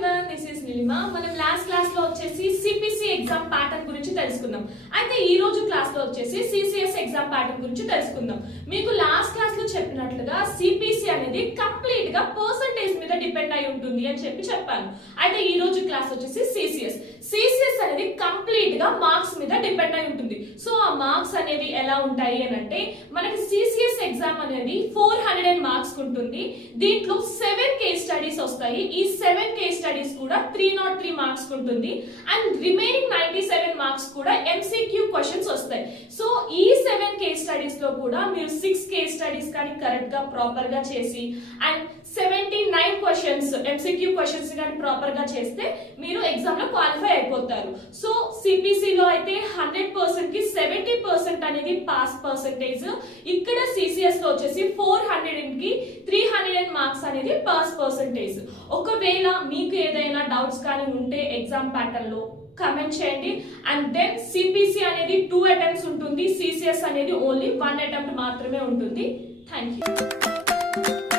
Everyone, this is Nilima. మనం last class లో వచ్చేసి సిపిసి ఎగ్జామ్ ప్యాటర్న్ గురించి తెలుసుకుందాం. అయితే ఈ రోజు క్లాస్ లో వచ్చేసి సిసిఎస్ ఎగ్జామ్ ప్యాటర్న్ గురించి తెలుసుకుందాం. మీకు లాస్ట్ క్లాస్ లో చెప్పినట్లుగా సిపిసి అనేది కంప్లీట్ గా పర్సంటేజ్ మీద డిపెండ్ అయి ఉంటుంది అని చెప్పాను. అయితే ఈ రోజు క్లాస్ వచ్చేసి సిసిఎస్ అనేది కంప్లీట్ గా మార్క్స్ మీద డిపెండ్ అయి ఉంటుంది. సో ఆ మార్క్స్ అనేవి ఎలా ఉంటాయి అని అంటే, మనకి సిసిఎస్ ఎగ్జామ్ అనేది 400 మార్క్స్ ఉంటుంది. దీంట్లో 7 కేస్ స్టడీస్ వస్తాయి. ఈ 7 కేస్ స్టడీస్ కూడా 303 మార్క్స్ ఉంటుంది. అండ్ రిమైనింగ్ 97 మార్క్స్ కూడా ఎంసీక్యూ క్వశ్చన్స్ వస్తాయి. సో ఈ 7 కేస్ స్టడీస్ లో కూడా మీరు 6 కేస్ స్టడీస్ కానీ కరెక్ట్ గా ప్రాపర్ గా చేసి అండ్ 79 క్వశ్చన్స్ ఎంసీక్యూ క్వశ్చన్స్ కానీ ప్రాపర్ గా చేస్తే మీరు ఎగ్జామ్ లో క్వాలిఫై అయిపోతారు. సో సిపిసి లో అయితే 100% కి 70% అనేది పాస్ పర్సెంటేజ్. ఇక్కడ సిసిఎస్ లో వచ్చేసి 400 కి 300 మార్క్స్ అనేది పాస్ పర్సెంటేజ్. ఒకవేళ మీకు ఏదైనా డౌట్స్ కానీ ఉంటే ఎగ్జామ్ ప్యాటర్న్ లో కమెంట్ చేయండి. అండ్ దెన్ సిపిసి అనేది 2 అటెంప్ట్స్ ఉంటుంది, సిసిఎస్ అనేది ఓన్లీ 1 అటెంప్ట్ మాత్రమే ఉంటుంది. Thank you.